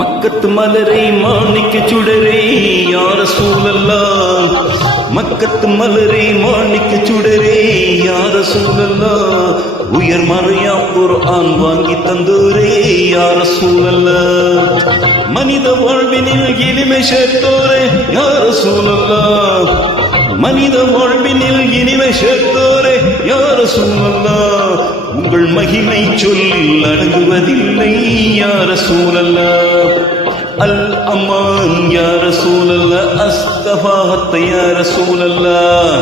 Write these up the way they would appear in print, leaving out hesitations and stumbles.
மக்கத்து மலரை மாணிக்க சுடரே யா ரசூலல்லாஹ், மக்கத்து மலரை மாணிக்க சுடரே யா ரசூலல்லாஹ், உயர் மறையா குர்ஆன் வாங்கி தந்தோரே யா ரசூலல்லாஹ், மனித வாழ்வினில் இனிமை சேர்த்தோரே யா ரசூலல்லாஹ், மனித வாழ்வினில் இனிமை சேர்த்தோரே யா ரசூலல்லாஹ், உங்கள் மகிமை சொல்லில் அடங்குவதில்லை யா ரசூலல்லாஹ், அல் அமான் யா ரசூலல்லாஹ், அஸ்தஃபாஹத் யா ரசூலல்லாஹ்.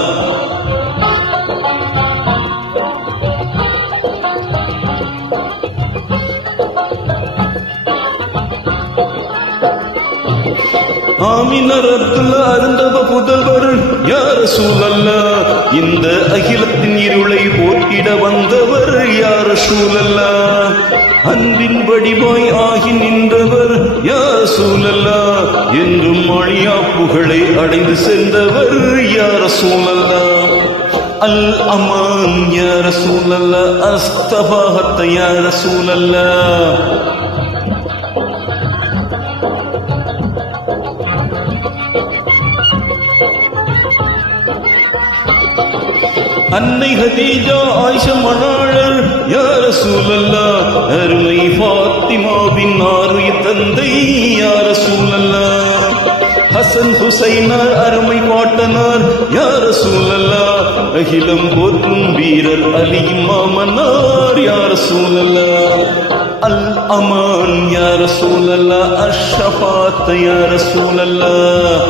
ஆமினரத்துல அருந்தவ புதல்வர் யா ரசூலல்லாஹ், இந்த அகிலத்தின் இருளை போக்கிட வந்தவர் யா ரசூலல்லாஹ், அன்பின் வடிவாய் ஆகி நின்றவர் யா ரசூலல்லாஹ், என்றும் அழியா புகழை அடைந்து சென்றவர் யா ரசூலல்லாஹ், அல் அமான் யா ரசூலல்லாஹ், அஸ்தஃபாஹத் யா ரசூலல்லாஹ். அன்னை ஹதீஜா ஆயிஷா மணாளர் யா ரசூலல்லாஹ், அருமை ஃபாத்திமாவின் ஆருயிர் தந்தை யா ரசூலல்லாஹ், ஹசன் ஹுசைனார் அருமை பாட்டனார் யா ரசூலல்லாஹ், அகிலம் போற்றும் வீரர் அலி மாமனார் யா ரசூலல்லாஹ், அல் அமான் யா ரசூலல்லாஹ், அஷ்ஷஃபாத் யா ரசூலல்லாஹ்.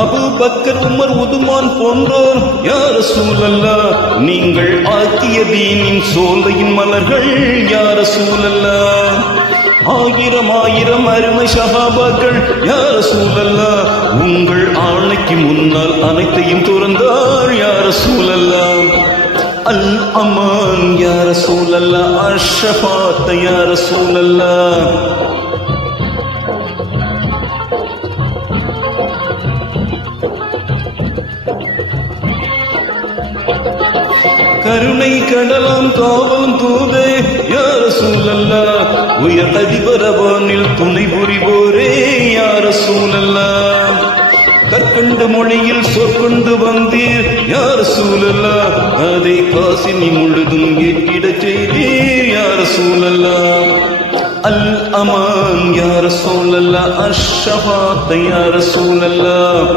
அபூ பக்கர் உமர் உதுமான் போன்றோர் யா ரசூலல்லாஹ், நீங்கள் ஆக்கிய தீனின் சோலையின் மலர்கள் யா ரசூலல்லாஹ், ஆயிரம் ஆயிரம் அருமை ஸஹாபாக்கள் யா ரசூலல்லாஹ், உங்கள் ஆணைக்கு முன்னால் அனைத்தையும் துறந்தார் யா ரசூலல்லாஹ், அல் அமான் யா ரசூலல்லாஹ், அஷ்ஷஃபாத் யா ரசூலல்லாஹ். கருணை கடலாம் காவலும் தூதே யா ரசூலல்லாஹ், உயர் அதிபரவானில் துணை புரிவோரே யா ரசூலல்லாஹ், கற்கண்ட மொழியில் சொற்கொண்டு வந்தீர் யா ரசூலல்லாஹ், அதை காசினி முழுதும் கேட்டிடச் செய்தீர் யா ரசூலல்லாஹ், அல் அமான் யா ரசூலல்லாஹ், அஷ்ஷஃபாத் யா ரசூலல்லாஹ்.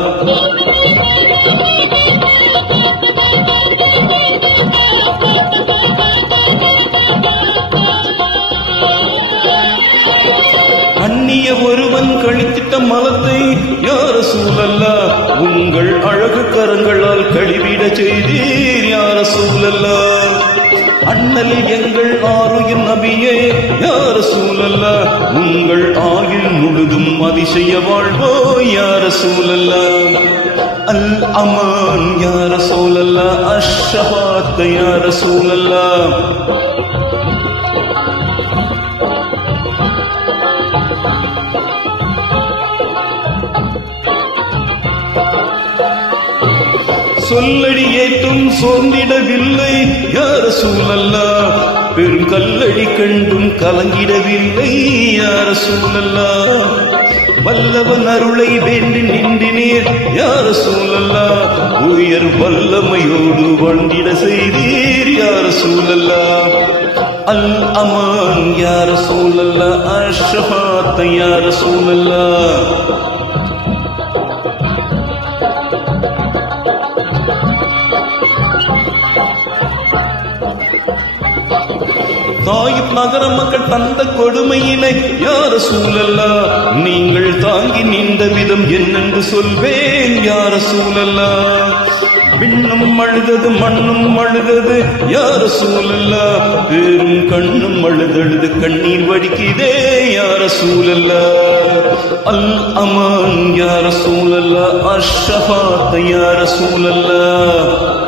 அந்நிய ஒருவன் கழித்திட்ட மலத்தை யா ரசூலல்லாஹ், உங்கள் அழகு கரங்களால் கழுவிட செய்தீர் யா ரசூலல்லாஹ், அண்ணல் எங்கள் ஆருயிர் நபியே யா ரசூலல்லாஹ், உங்கள் ஆயுள் முழுதும் அதிசய வாழ்வோ யா ரசூலல்லாஹ், அல் அமான் யா ரசூலல்லாஹ், அஷ்ஷஃபாத் யா ரசூலல்லாஹ். சொல்லடி ஏற்றும் சோர்ந்திடவில்லை யா ரசூலல்லாஹ், பெரும் கல்லடி கண்டும் கலங்கிடவில்லை யா ரசூலல்லாஹ், வல்லவன் அருளை வேண்டி நின்றினீர் யா ரசூலல்லாஹ், உயர் வல்லமையோடு வண்டிட செய்தீர் யா ரசூலல்லாஹ், அல் அமான் யா ரசூலல்லாஹ், அஷ்ஷஃபாத் யா ரசூலல்லாஹ். தாயிப் நகர மக்கள் தந்த கொடுமையினை யா ரசூலல்லாஹ், நீங்கள் தாங்கி நின்ற விதம் என்னென்று சொல்வேன் யா ரசூலல்லாஹ், விண்ணும் அழுதது மண்ணும் அழுதது யா ரசூலல்லாஹ், பேரும் கண்ணும் அழுதழுது கண்ணீர் வடிக்குதே யா ரசூலல்லாஹ், الأمان يا رسول الله الشفاعة يا رسول الله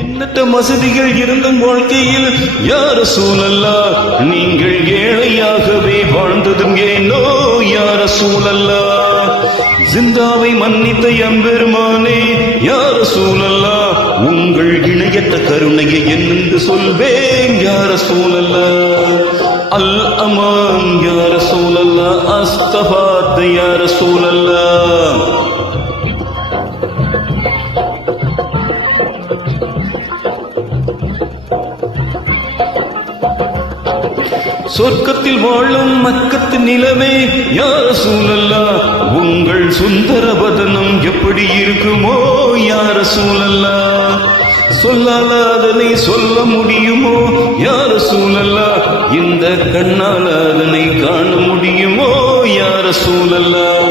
எண்ணற்ற வசதிகள் இருந்தும் வாழ்க்கையில் யா ரசூலல்லாஹ் நீங்கள் ஏழையாகவே வாழ்ந்ததும் ஏனோ யா ரசூலல்லாஹ் ஜிந்தாவை மன்னித்த எம்பெருமானே யா ரசூலல்லாஹ் உங்கள் இணையற்ற கருணையை என்னென்று சொல்வேன் யா ரசூலல்லாஹ் அல் அமான் யா ரசூலல்லாஹ் அஸ்தஃபாத் யா ரசூலல்லாஹ் சொர்க்கத்தில் வாழும் மக்கத்து நிலவே யா ரசூலல்லாஹ் உங்கள் சுந்தர வதனம் எப்படி இருக்குமோ யா ரசூலல்லாஹ் சொல்லால அதனை சொல்ல முடியுமோ யா ரசூலல்லாஹ் இந்த கண்ணால அதனை காண முடியுமோ யா ரசூலல்லாஹ்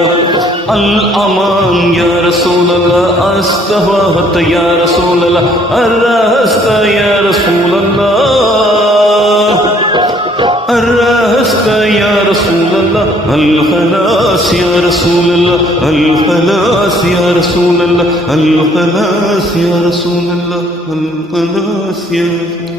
அல் அமான் யா ரசூலல்லாஹ் அஸ்தஃபாத் யா ரசூலல்லாஹ் அர்ரஹஸ்த யா ரசூலல்லாஹ் الرهست يا رسول الله الخلاص يا رسول الله الخلاص يا رسول الله الخلاص يا رسول الله الخلاص يا رسول الله